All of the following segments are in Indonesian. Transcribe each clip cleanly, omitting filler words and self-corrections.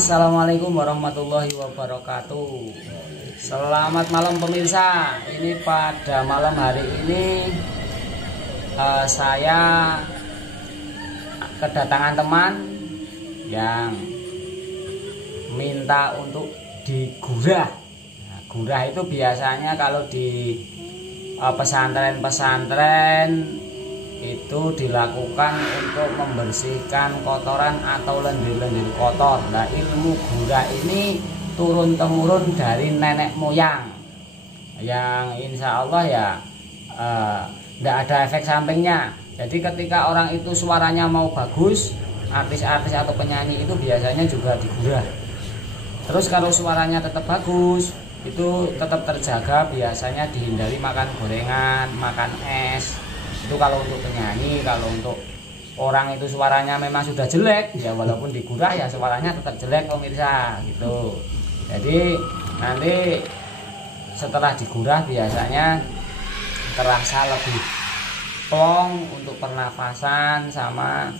Assalamualaikum warahmatullahi wabarakatuh. Selamat malam pemirsa. Ini pada malam hari ini saya kedatangan teman yang minta untuk digurah. Nah, gurah itu biasanya kalau di pesantren-pesantren itu dilakukan untuk membersihkan kotoran atau lendir-lendir kotor. Nah, ilmu gurah ini turun temurun dari nenek moyang yang insya Allah ya tidak ada efek sampingnya. Jadi ketika orang itu suaranya mau bagus, artis-artis atau penyanyi itu biasanya juga digurah. Terus kalau suaranya tetap bagus, itu tetap terjaga, biasanya dihindari makan gorengan, makan es. Itu kalau untuk penyanyi. Kalau untuk orang itu suaranya memang sudah jelek, ya walaupun digurah ya suaranya tetap jelek pemirsa gitu. Jadi nanti setelah digurah biasanya terasa lebih plong untuk pernafasan sama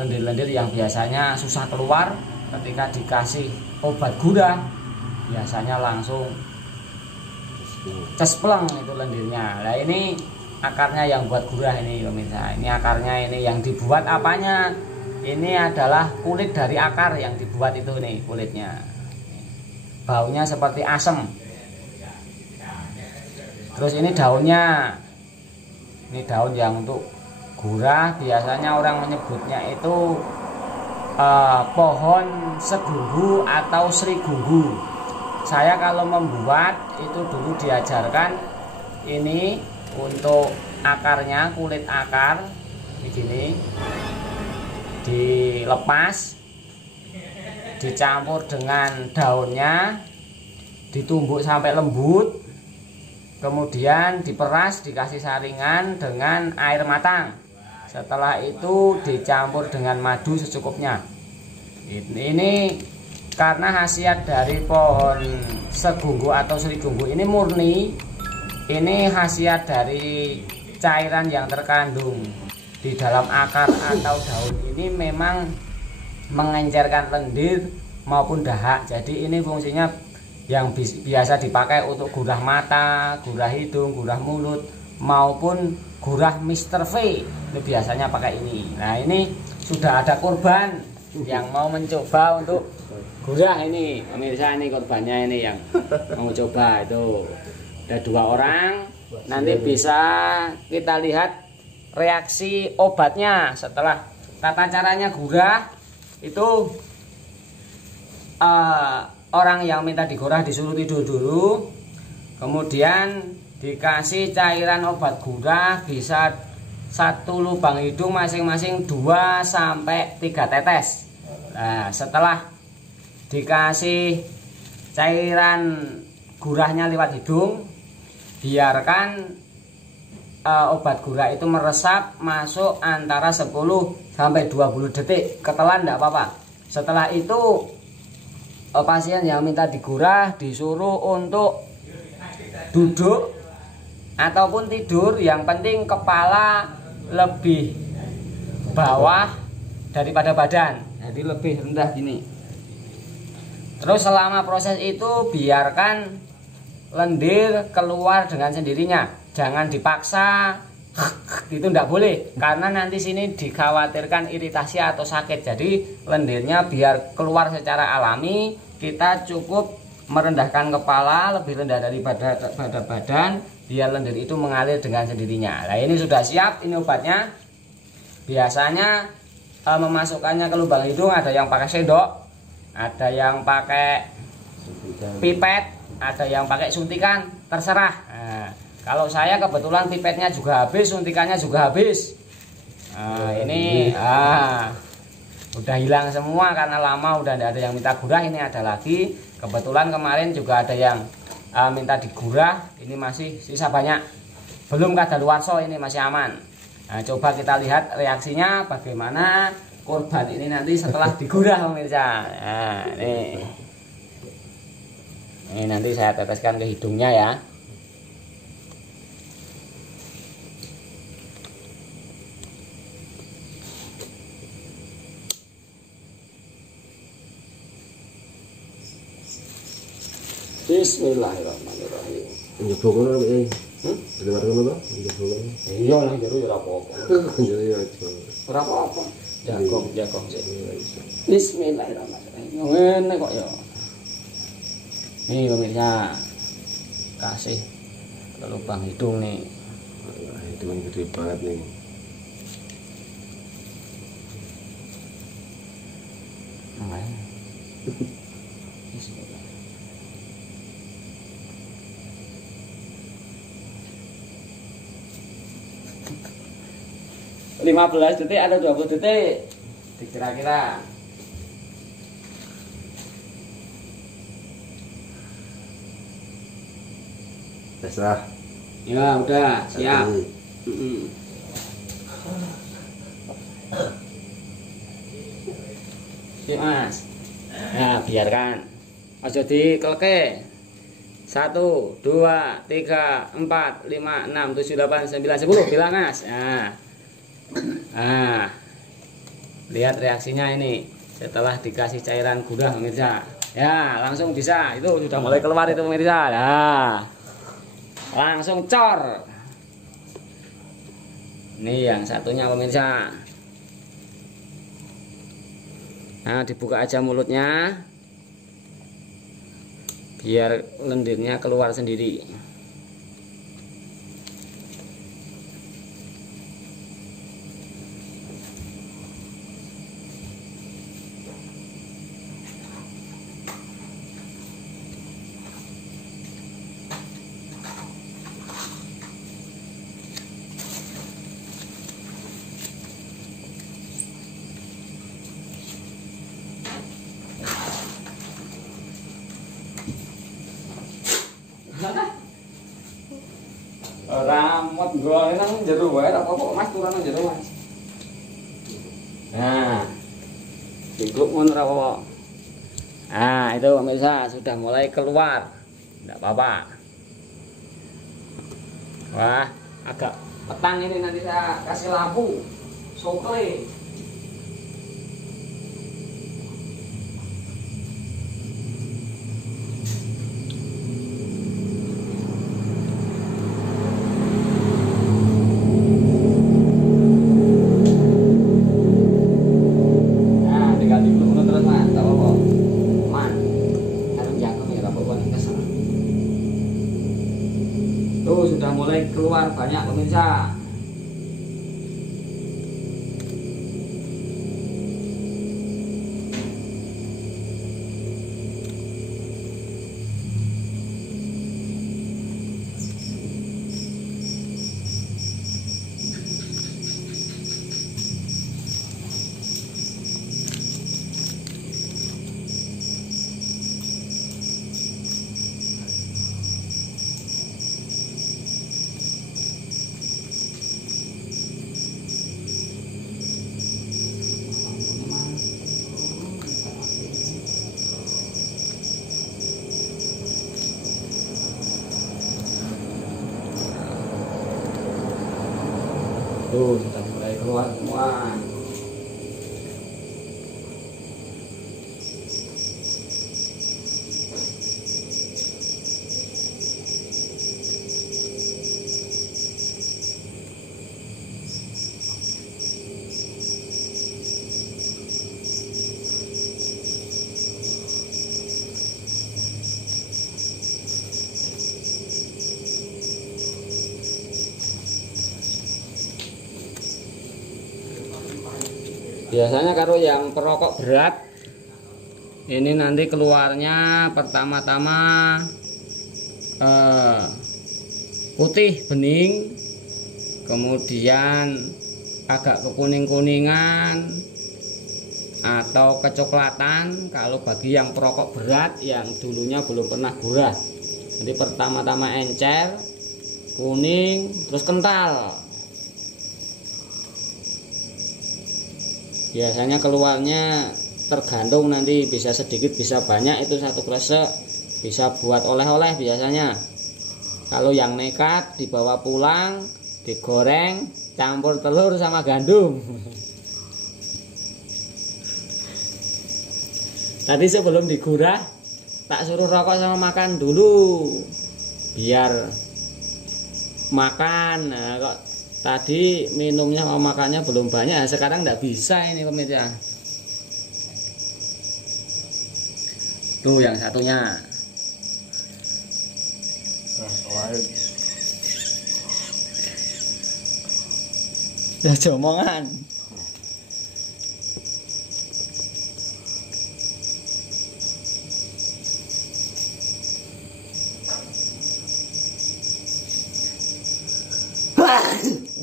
lendir-lendir yang biasanya susah keluar. Ketika dikasih obat gurah biasanya langsung cespleng itu lendirnya. Nah, ini akarnya yang buat gurah ini pemirsa. Ini akarnya, ini yang dibuat apanya? Ini adalah kulit dari akar yang dibuat itu nih kulitnya. Baunya seperti asem. Terus ini daunnya. Ini daun yang untuk gurah. Biasanya orang menyebutnya itu pohon segunggu atau serigunggu. Saya kalau membuat itu dulu diajarkan ini untuk akarnya, kulit akar begini dilepas, dicampur dengan daunnya, ditumbuk sampai lembut, kemudian diperas, dikasih saringan dengan air matang. Setelah itu dicampur dengan madu secukupnya. Ini karena khasiat dari pohon segunggu atau serigunggu ini murni. Ini khasiat dari cairan yang terkandung di dalam akar atau daun ini memang mengencerkan lendir maupun dahak. Jadi ini fungsinya yang biasa dipakai untuk gurah mata, gurah hidung, gurah mulut maupun gurah Mr. V. Itu biasanya pakai ini. Nah, ini sudah ada korban yang mau mencoba untuk gurah ini. Pemirsa, ini korbannya ini yang mau coba itu. Ada 2 orang, nanti bisa kita lihat reaksi obatnya setelah tata caranya gurah itu. Orang yang minta digurah disuruh tidur dulu, kemudian dikasih cairan obat gurah, bisa 1 lubang hidung masing-masing 2 sampai 3 tetes. Nah, setelah dikasih cairan gurahnya lewat hidung, biarkan obat gurah itu meresap masuk antara 10 sampai 20 detik. Ketelan enggak apa-apa. Setelah itu pasien yang minta digurah disuruh untuk duduk ataupun tidur, yang penting kepala lebih bawah daripada badan, jadi lebih rendah gini. Terus selama proses itu biarkan lendir keluar dengan sendirinya, jangan dipaksa gitu, enggak boleh, karena nanti sini dikhawatirkan iritasi atau sakit. Jadi lendirnya biar keluar secara alami, kita cukup merendahkan kepala lebih rendah daripada badan, biar lendir itu mengalir dengan sendirinya. Nah, ini sudah siap, ini obatnya. Biasanya memasukkannya ke lubang hidung, ada yang pakai sendok, ada yang pakai pipet, ada yang pakai suntikan, terserah. Nah, kalau saya kebetulan pipetnya juga habis, suntikannya juga habis. Nah, ini udah hilang semua karena lama, udah tidak ada yang minta gurah. Ini ada lagi, kebetulan kemarin juga ada yang minta digurah. Ini masih sisa banyak, belum kadaluarsa, ini masih aman. Nah, coba kita lihat reaksinya bagaimana korban ini nanti setelah digurah pemirsa. Nah, ini nanti saya teteskan ke hidungnya ya. Bismillahirrahmanirrahim. Njogo ngono piye? Dengar ngono to? Njogo ngono. Iya nang jero ya ora apa-apa. Njero ya aja. Ora apa-apa. Jagong sik. Bismillahirrahmanirrahim. Ngene kok ya. Nih pemirsa. Kasih ke lubang hidung nih. Itu kan gede banget nih. Bismillah. Lima 15 detik atau 20 detik dikira-kira. Terserah. Ya udah siap. Siap mas. Nah biarkan. Ojo dikelke. 1, 2, 3, 4, 5, 6, 7, 8, 9, 10. Bilang mas. Nah, lihat reaksinya ini setelah dikasih cairan gula pemirsa. Ya langsung bisa. Itu sudah mulai keluar itu pemirsa. Nah, langsung cor. Ini yang satunya pemirsa. Nah dibuka aja mulutnya biar lendirnya keluar sendiri. Ramot gue nang jero wae apa kok Mas turun nang jero Mas. Nah. Digluk ngono ora apa. Nah, itu pemirsa sudah mulai keluar. Enggak apa-apa. Wah, agak petang ini nanti saya kasih lampu sokle. Tuh sudah mulai keluar banyak pemirsa. Tuh sudah mulai keluar semua. Biasanya kalau yang perokok berat ini nanti keluarnya pertama-tama putih bening, kemudian agak kekuning-kuningan atau kecoklatan. Kalau bagi yang perokok berat yang dulunya belum pernah gurah, jadi pertama-tama encer, kuning, terus kental. Biasanya keluarnya tergantung, nanti bisa sedikit bisa banyak, itu satu kresek bisa buat oleh-oleh biasanya. Kalau yang nekat dibawa pulang, digoreng, campur telur sama gandum. Tadi sebelum digurah tak suruh rokok sama makan dulu biar makan. Nah, kok tadi minumnya sama makannya belum banyak, sekarang nggak bisa ini pemirsa. Tuh yang satunya. Ya jomongan.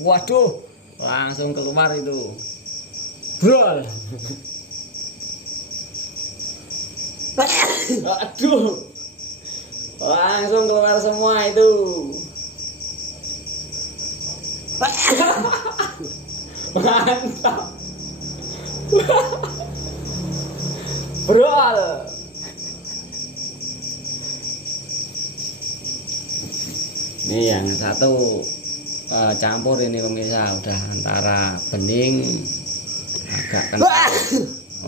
Waduh, langsung keluar itu. Brol. Aduh. Langsung keluar semua itu. Mantap. Brol. Ini yang satu campur ini pemirsa, udah antara bening agak kental.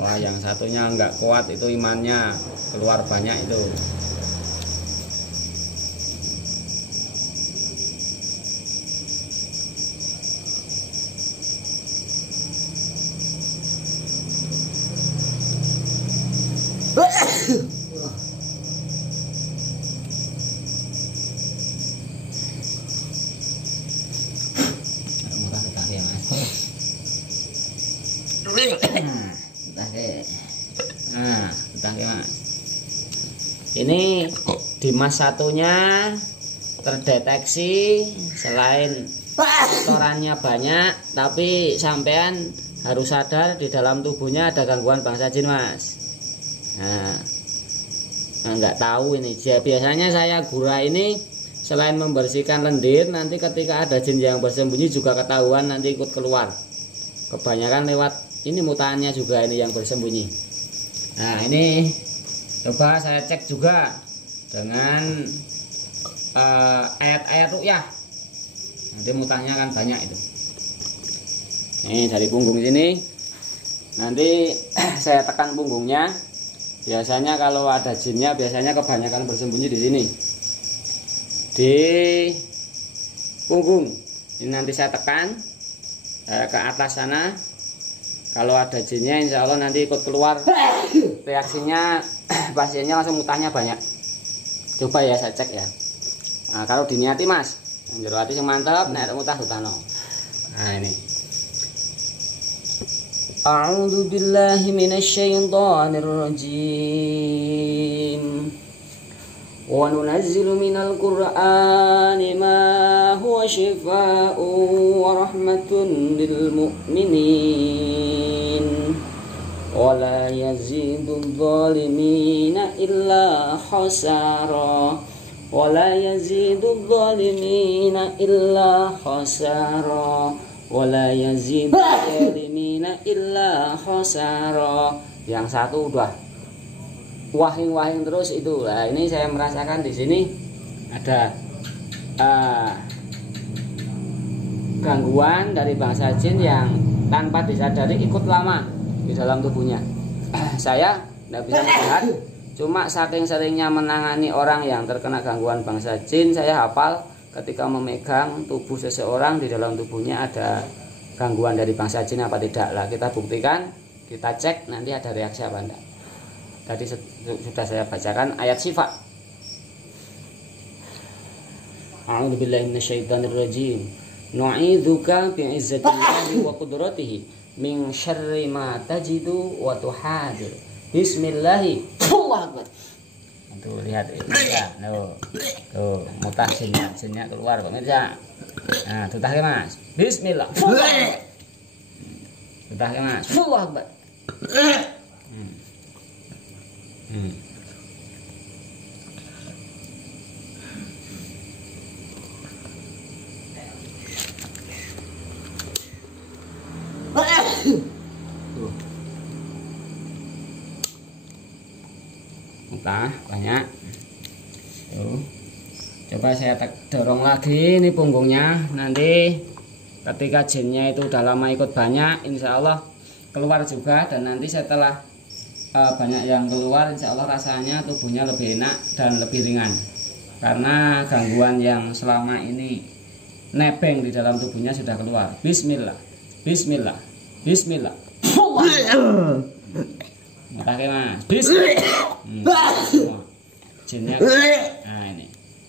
Wah, yang satunya enggak kuat itu imannya, keluar banyak itu. Nah, Mas. Ini di mas satunya terdeteksi selain kotorannya banyak, tapi sampean harus sadar di dalam tubuhnya ada gangguan bangsa jin, Mas. Nah, nggak tahu ini. Biasanya saya gurah ini selain membersihkan lendir, nanti ketika ada jin yang bersembunyi juga ketahuan, nanti ikut keluar. Kebanyakan lewat ini mutannya juga ini yang bersembunyi. Nah, ini coba saya cek juga dengan ayat-ayat ruqyah. Nanti mutahnya kan banyak itu. Ini dari punggung sini. Nanti saya tekan punggungnya. Biasanya kalau ada jinnya biasanya kebanyakan bersembunyi di sini. Di punggung. Ini nanti saya tekan ke atas sana. Kalau ada jinnya insya Allah nanti ikut keluar. Reaksinya pasiennya langsung mutahnya banyak. Coba ya saya cek ya. Nah, kalau diniati Mas, yang jero ati sing mantep nek mutah utano. Nah, ini. A'udzu billahi minasyaitonir rajim. Wa nunazzilu minal qur'ani ma huwa shifaa'un wa rahmatun lil mu'minin. Wa la yazidudz zalimina illa khasara. Wa la yazidudz zalimina illa khasara. Wa la yazidudz zalimina illa khasara. Yang satu udah wahing-wahing terus itu. Nah, ini saya merasakan di sini ada gangguan dari bangsa jin yang tanpa disadari ikut lama di dalam tubuhnya. Saya tidak bisa melihat, cuma saking seringnya menangani orang yang terkena gangguan bangsa jin, saya hafal ketika memegang tubuh seseorang di dalam tubuhnya ada gangguan dari bangsa jin apa tidak. Lah, kita buktikan, kita cek nanti ada reaksi apa enggak. Tadi sudah saya bacakan ayat syifa. A'udzu billahi minasyaitonir rajim. Nu'idzuka bi'izzatillahi wa qudratihi min syarri ma tajidu wa tuhadir. Bismillahi. Allahu akbar. Tuh lihat itu. Tuh, mutah jinnya keluar pemirsa. Nah, tutah ke Mas. Bismillah. Tutah ke Mas. Allahu akbar. Mutah banyak. Tuh. Coba saya dorong lagi ini punggungnya. Nanti ketika jinnya itu udah lama ikut banyak, insya Allah keluar juga. Dan nanti setelah banyak yang keluar, insya Allah rasanya tubuhnya lebih enak dan lebih ringan. Karena gangguan yang selama ini nebeng di dalam tubuhnya sudah keluar. Bismillah, Bismillah, Bismillah. Mutake mas, Bismillah. Jinnya, nah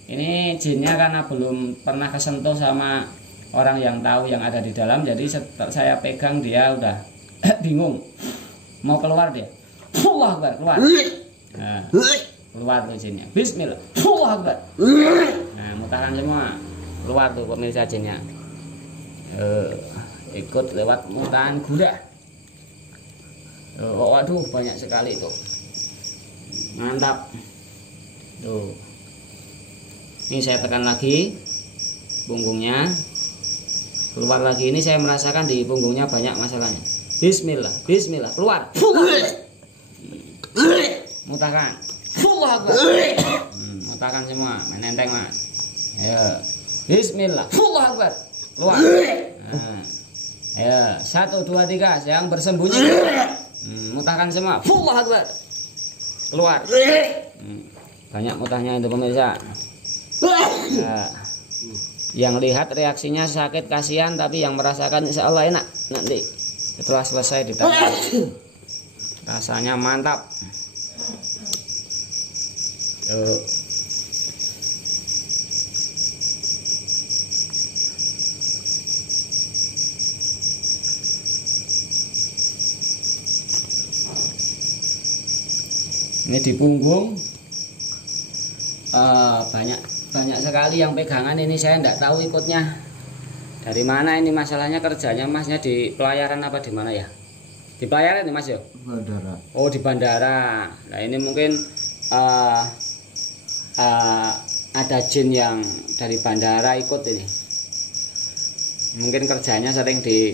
ini jinnya karena belum pernah kesentuh sama orang yang tahu yang ada di dalam, jadi saya pegang dia udah bingung mau keluar dia. Allah Akbar, keluar. Nah, keluar tuh jinnya. Bismillah. Allah Akbar. Nah, mutakan semua. Keluar tuh pemirsa jinnya. Ikut lewat mutakan gula. Waduh, banyak sekali tuh. Mantap. Tuh. Ini saya tekan lagi punggungnya. Keluar lagi. Ini saya merasakan di punggungnya banyak masalahnya. Bismillah, Bismillah, keluar. Mutakan. Mutakan semua, menenteng mas. Ayo. Bismillah. Keluar. Nah. Ayo, 1, 2, 3, yang bersembunyi. Mutakan semua. Keluar. Banyak mutahnya itu pemirsa. Nah, yang lihat reaksinya sakit kasihan, tapi yang merasakan insya Allah enak nanti setelah selesai ditangkap. Rasanya mantap. Tuh. Ini di punggung banyak sekali yang pegangan. Ini saya enggak tahu ikutnya dari mana. Ini masalahnya kerjanya masnya di pelayaran apa di mana ya? Di pelayaran nih mas ya? Bandara. Oh di bandara. Nah ini mungkin ada jin yang dari bandara ikut ini. Mungkin kerjanya sering di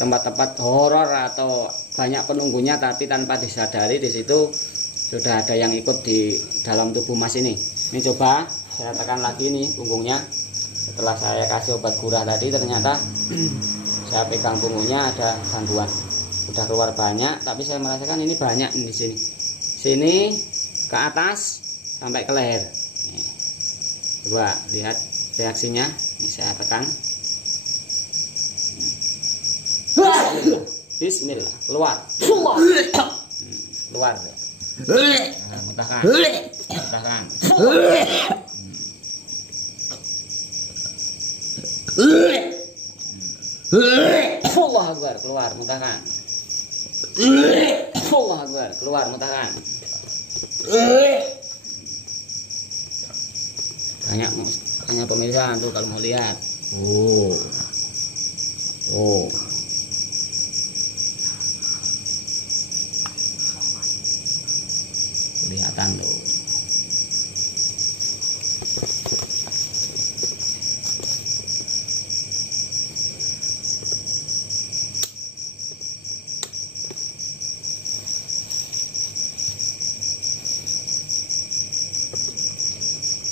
tempat-tempat horor atau banyak penunggunya, tapi tanpa disadari di situ sudah ada yang ikut di dalam tubuh mas ini. Ini coba saya tekan lagi nih punggungnya. Setelah saya kasih obat gurah tadi, ternyata saya pegang punggungnya ada gangguan. Udah keluar banyak, tapi saya merasakan ini banyak di sini. Sini ke atas sampai ke leher. Nih. Coba lihat reaksinya. Ini saya tekan. Bismillah, keluar. Keluar. Nah, mutahkan. Mutahkan. Allah Akbar, keluar, mutahkan. Allah Akbar, keluar, mutahkan. Banyak pemirsa tuh kalau mau lihat. Oh. Kelihatan tuh.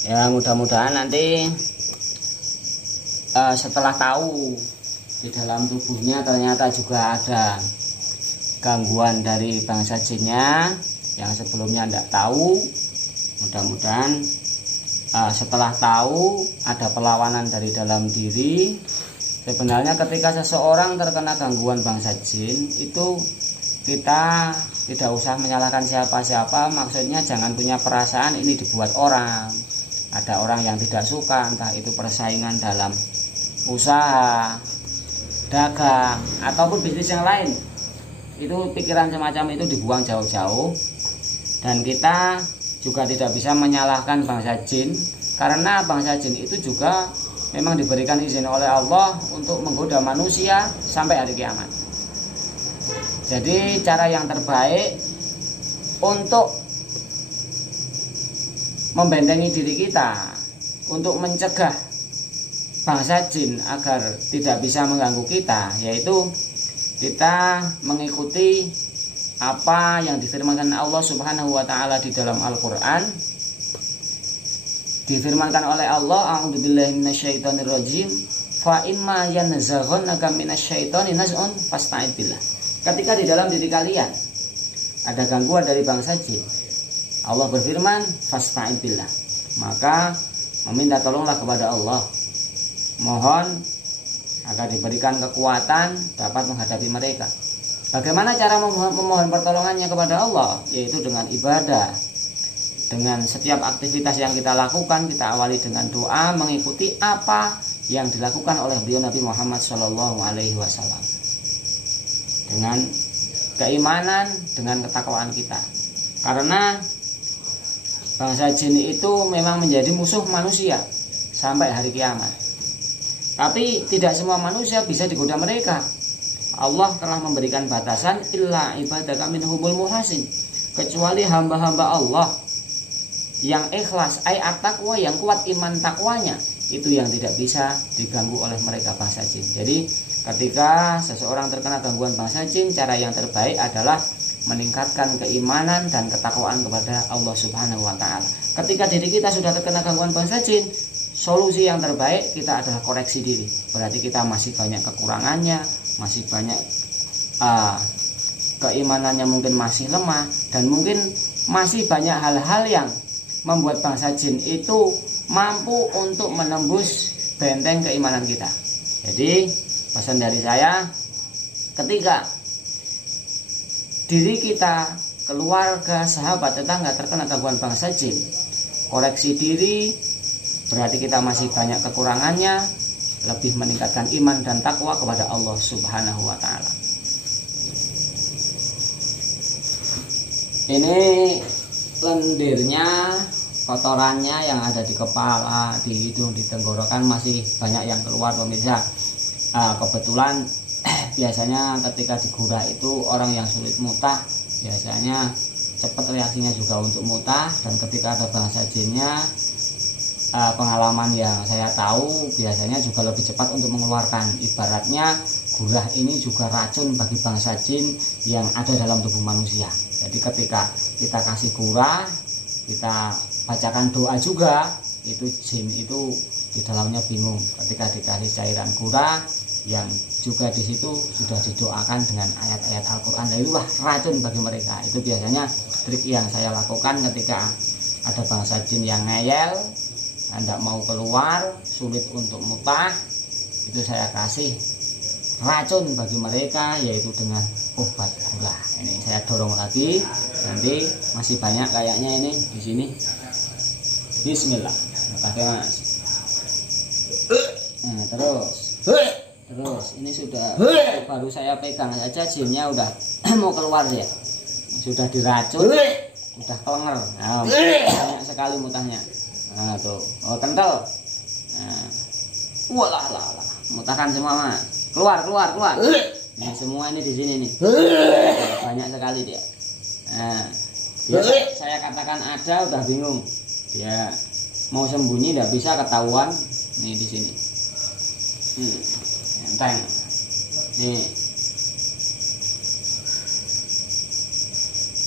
Ya mudah-mudahan nanti setelah tahu di dalam tubuhnya ternyata juga ada gangguan dari bangsa jinnya yang sebelumnya tidak tahu. Mudah-mudahan setelah tahu ada perlawanan dari dalam diri. Sebenarnya ketika seseorang terkena gangguan bangsa jin itu kita tidak usah menyalahkan siapa-siapa. Maksudnya jangan punya perasaan ini dibuat orang. Ada orang yang tidak suka, entah itu persaingan dalam usaha, dagang, ataupun bisnis yang lain. Itu pikiran semacam itu dibuang jauh-jauh. Dan kita juga tidak bisa menyalahkan bangsa jin, karena bangsa jin itu juga memang diberikan izin oleh Allah untuk menggoda manusia sampai hari kiamat. Jadi cara yang terbaik untuk membentengi diri kita, untuk mencegah bangsa jin agar tidak bisa mengganggu kita, yaitu kita mengikuti apa yang difirmankan Allah Subhanahu wa taala di dalam Al-Qur'an. Difirmankan oleh Allah, a'udzubillahi minasyaitonirrajim, fa imma yanzaghannaka minasyaitoni naz'un fasta'id billah. Ketika di dalam diri kalian ada gangguan dari bangsa jin, Allah berfirman, fasta'in billah. Maka meminta tolonglah kepada Allah. Mohon agar diberikan kekuatan dapat menghadapi mereka. Bagaimana cara memohon pertolongannya kepada Allah? Yaitu dengan ibadah. Dengan setiap aktivitas yang kita lakukan, kita awali dengan doa mengikuti apa yang dilakukan oleh beliau Nabi Muhammad SAW. Dengan keimanan, dengan ketakwaan kita. Karena bangsa jin itu memang menjadi musuh manusia sampai hari kiamat. Tapi tidak semua manusia bisa digoda mereka. Allah telah memberikan batasan, illa ibadaka minhumul muhasin, kecuali hamba-hamba Allah yang ikhlas, at-taqwa, yang kuat iman takwanya, itu yang tidak bisa diganggu oleh mereka bangsa jin. Jadi ketika seseorang terkena gangguan bangsa jin, cara yang terbaik adalah meningkatkan keimanan dan ketakwaan kepada Allah Subhanahu wa Ta'ala. Ketika diri kita sudah terkena gangguan bangsa jin, solusi yang terbaik kita adalah koreksi diri. Berarti kita masih banyak kekurangannya, masih banyak keimanannya mungkin masih lemah, dan mungkin masih banyak hal-hal yang membuat bangsa jin itu mampu untuk menembus benteng keimanan kita. Jadi pesan dari saya, ketika diri kita, keluarga, sahabat, tetangga terkena gangguan bangsa jin, koreksi diri, berarti kita masih banyak kekurangannya, lebih meningkatkan iman dan takwa kepada Allah Subhanahu wa Ta'ala. Ini lendirnya, kotorannya yang ada di kepala, di hidung, di tenggorokan masih banyak yang keluar, pemirsa. Kebetulan biasanya ketika digurah itu orang yang sulit mutah biasanya cepat reaksinya juga untuk mutah, dan ketika ada bangsa jinnya, pengalaman yang saya tahu biasanya juga lebih cepat untuk mengeluarkan. Ibaratnya gurah ini juga racun bagi bangsa jin yang ada dalam tubuh manusia. Jadi ketika kita kasih gurah, kita bacakan doa juga, itu jin itu di dalamnya bingung. Ketika dikasih cairan gurah yang juga di situ sudah didoakan dengan ayat-ayat Al-Quran, dan itulah racun bagi mereka. Itu biasanya trik yang saya lakukan ketika ada bangsa jin yang ngeyel, tidak mau keluar, sulit untuk mutah, itu saya kasih racun bagi mereka, yaitu dengan obat gurah. Ini saya dorong lagi, nanti masih banyak kayaknya ini di sini. Bismillah, pakai mas. Nah, terus ini sudah baru saya pegang saja jinnya udah mau keluar ya, sudah diracun, udah kelenger. Nah, banyak sekali mutahnya. Nah tuh, oh kental. Nah, walah, mutahkan semua mas, keluar. Nah, semua ini di sini nih, banyak sekali dia. Nah, saya katakan ada, udah bingung. Dia mau sembunyi, tidak bisa ketahuan. Nih di sini. Enteng. Nih.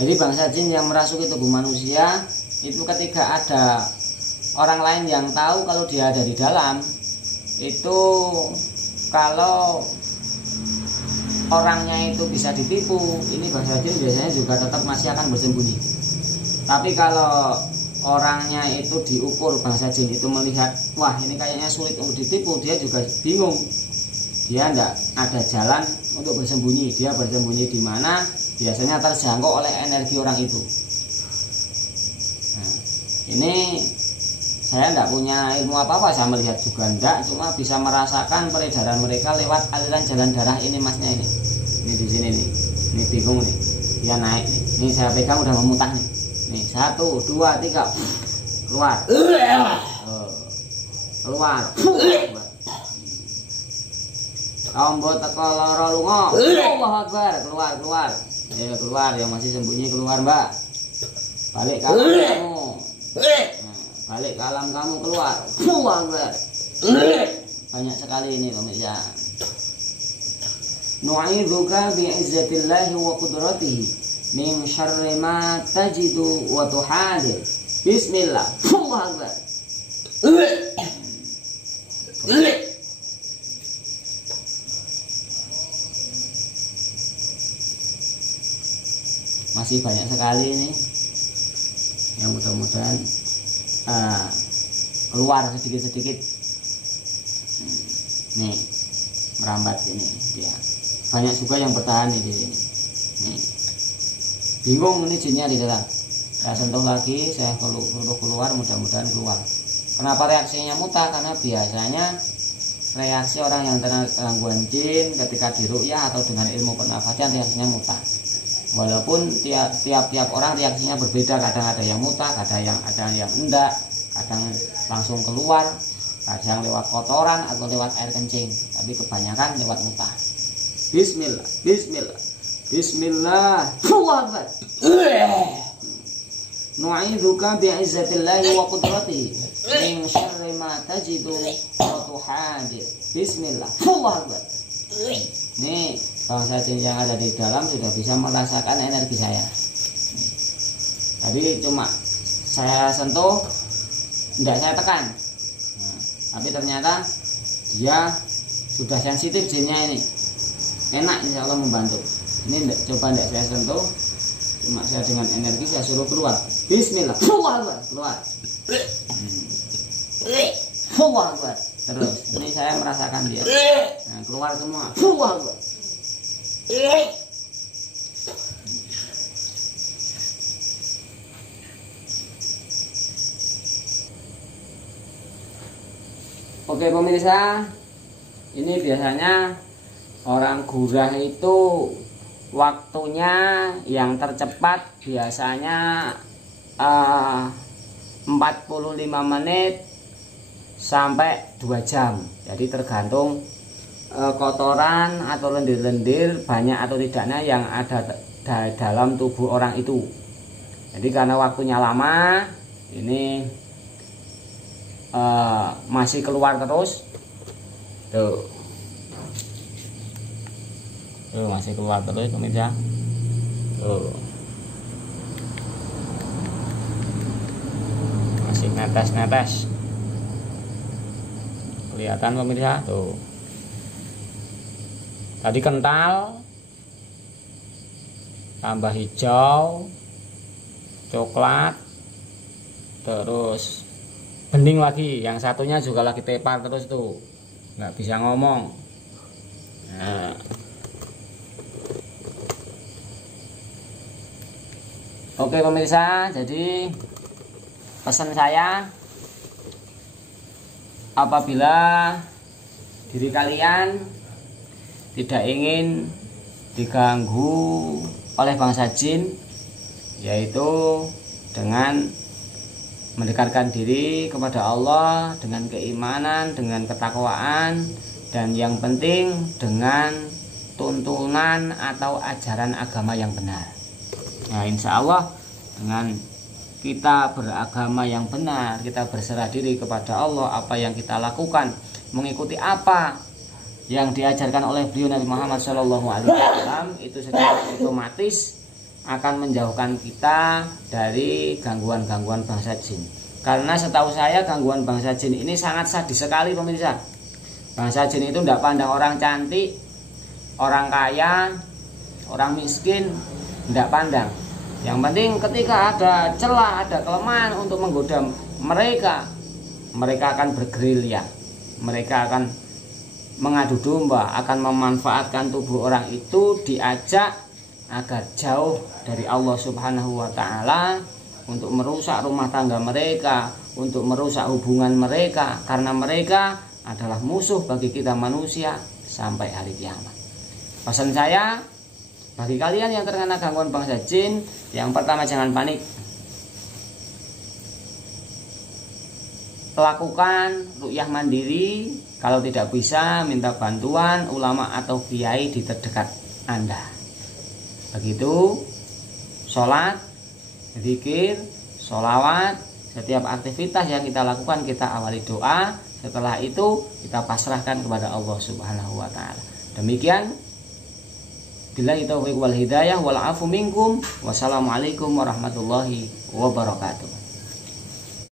Jadi bangsa jin yang merasuki tubuh manusia itu ketika ada orang lain yang tahu kalau dia ada di dalam, itu kalau orangnya itu bisa ditipu, ini bangsa jin biasanya juga tetap masih akan bersembunyi. Tapi kalau orangnya itu diukur, bangsa jin itu melihat, wah ini kayaknya sulit untuk ditipu, dia juga bingung. Dia tidak ada jalan untuk bersembunyi. Dia bersembunyi di mana? Biasanya terjangkau oleh energi orang itu. Nah, ini saya tidak punya ilmu apa-apa, saya melihat juga enggak, cuma bisa merasakan peredaran mereka lewat aliran jalan darah ini masnya ini. Ini di sini nih. Ini bingung nih. Dia naik nih. Ini saya pegang udah memutah nih. Nih 1, 2, 3. Keluar. Keluar. Tombol teko loro lunga. Allahu Akbar. Keluar. Ya keluar, yang masih sembunyi keluar, Mbak. Balik ke alam kamu. Balik ke alam kamu, keluar. Allahu Akbar. Banyak sekali ini pemirsa. Nu'idzuka bi'izzatillahi wa qudratihi min syarri ma tajidu wa tuhadir. Bismillah. Allahu Akbar. masih banyak sekali ini yang mudah-mudahan keluar sedikit-sedikit. Nih merambat ini dia. Banyak juga yang bertahan di sini. Nih. Bingung ini jinnya di dalam. Saya sentuh lagi, saya suruh keluar, mudah-mudahan keluar. Kenapa reaksinya muta? Karena biasanya reaksi orang yang terkena gangguan jin ketika diruqyah atau dengan ilmu pernafasan reaksinya muta. Walaupun tiap orang reaksinya berbeda, kadang ada yang muta, ada yang enggak, kadang langsung keluar, kadang lewat kotoran atau lewat air kencing, tapi kebanyakan lewat muta. Bismillah, bismillah, bismillah. Allahu Akbar. Nu'idzuka bi'izzatillahi wa qudratihi min syarri ma tajidu wa tuhadir. Bismillah. Allahu Akbar. Nih, bangsa jin yang ada di dalam sudah bisa merasakan energi saya. Tadi cuma saya sentuh, tidak saya tekan. Nah, tapi ternyata dia sudah sensitif jinnya ini. Enak, insya Allah membantu. Ini coba tidak saya sentuh, cuma saya dengan energi saya suruh keluar. Bismillah. Keluar. Keluar. Terus ini saya merasakan dia. Nah, keluar semua. Keluar. Oke pemirsa, ini biasanya orang gurah itu waktunya yang tercepat biasanya 45 menit sampai 2 jam. Jadi tergantung kotoran atau lendir-lendir banyak atau tidaknya yang ada dalam tubuh orang itu. Jadi karena waktunya lama, ini masih keluar terus. Tuh masih keluar terus pemirsa. Masih netes-netes. Kelihatan pemirsa tuh. Tadi kental, tambah hijau, coklat, terus bening lagi. Yang satunya juga lagi tepar terus tuh, nggak bisa ngomong. Nah. Oke pemirsa, jadi pesan saya, apabila diri kalian tidak ingin diganggu oleh bangsa jin, yaitu dengan mendekatkan diri kepada Allah dengan keimanan, dengan ketakwaan, dan yang penting dengan tuntunan atau ajaran agama yang benar. Nah, insya Allah dengan kita beragama yang benar, kita berserah diri kepada Allah, apa yang kita lakukan, mengikuti apa yang diajarkan oleh beliau Nabi Muhammad SAW, itu secara otomatis akan menjauhkan kita dari gangguan-gangguan bangsa jin. Karena setahu saya gangguan bangsa jin ini sangat sadis sekali pemirsa. Bangsa jin itu tidak pandang orang cantik, orang kaya, orang miskin, tidak pandang. Yang penting ketika ada celah, ada kelemahan untuk menggoda mereka, mereka akan bergerilya, mereka akan mengadu domba, akan memanfaatkan tubuh orang itu, diajak agar jauh dari Allah Subhanahu wa Ta'ala, untuk merusak rumah tangga mereka, untuk merusak hubungan mereka, karena mereka adalah musuh bagi kita manusia sampai hari kiamat. Pesan saya bagi kalian yang terkena gangguan bangsa jin, yang pertama jangan panik. Lakukan ruqyah mandiri, kalau tidak bisa minta bantuan ulama atau kiai di terdekat Anda. Begitu, sholat, zikir, sholawat, setiap aktivitas yang kita lakukan kita awali doa. Setelah itu kita pasrahkan kepada Allah Subhanahu wa Ta'ala. Demikian, billahi taufiq wal hidayah wal afu minkum. Wassalamualaikum warahmatullahi wabarakatuh.